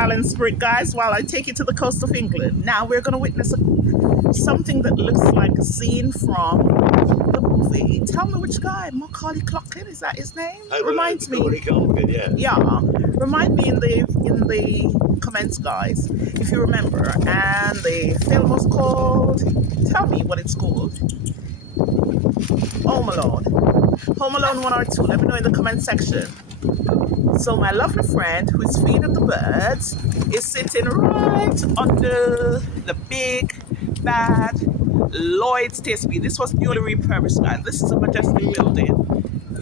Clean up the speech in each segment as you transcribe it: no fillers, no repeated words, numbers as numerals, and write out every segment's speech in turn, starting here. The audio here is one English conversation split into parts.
island spirit, guys, while I take you to the coast of England. Now we're going to witness something that looks like a scene from the movie. Tell me which guy, Macaulay Culkin, is that his name? Reminds me. Macaulay Culkin, yeah. Yeah, remind me in the comments, guys, if you remember. And the film was called. Tell me what it's called. Home Alone. Home Alone 1 or 2. Let me know in the comment section. So my lovely friend who is feeding the birds is sitting right under the big bad Lloyd's TSB. This was newly refurbished, guys. This is a majestic building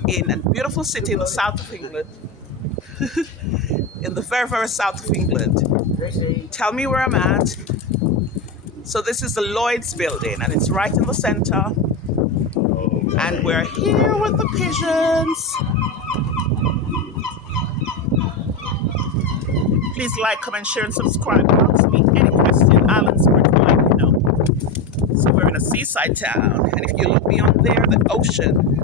in a beautiful city in the south of England. In the very, very south of England. Tell me where I'm at. So this is the Lloyd's building and it's right in the center. And we're here with the pigeons. Please like, comment, share, and subscribe. Ask me any question. Island Spirit will let you know. So we're in a seaside town. And if you look beyond there, the ocean.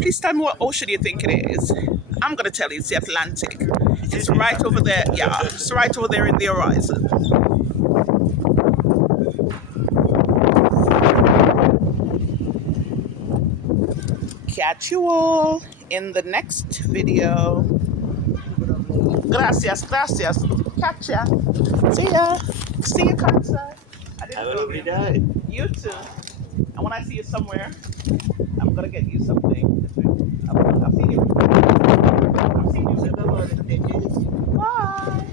Please tell me what ocean you think it is. I'm going to tell you it's the Atlantic. It's right over there. Yeah, it's right over there in the horizon. Catch you all in the next video. Gracias, gracias. Catch ya. See ya. See you, concert. Have a lovely day. You too. And when I see you somewhere, I'm gonna get you something. I'll see you. I'll see you. Bye.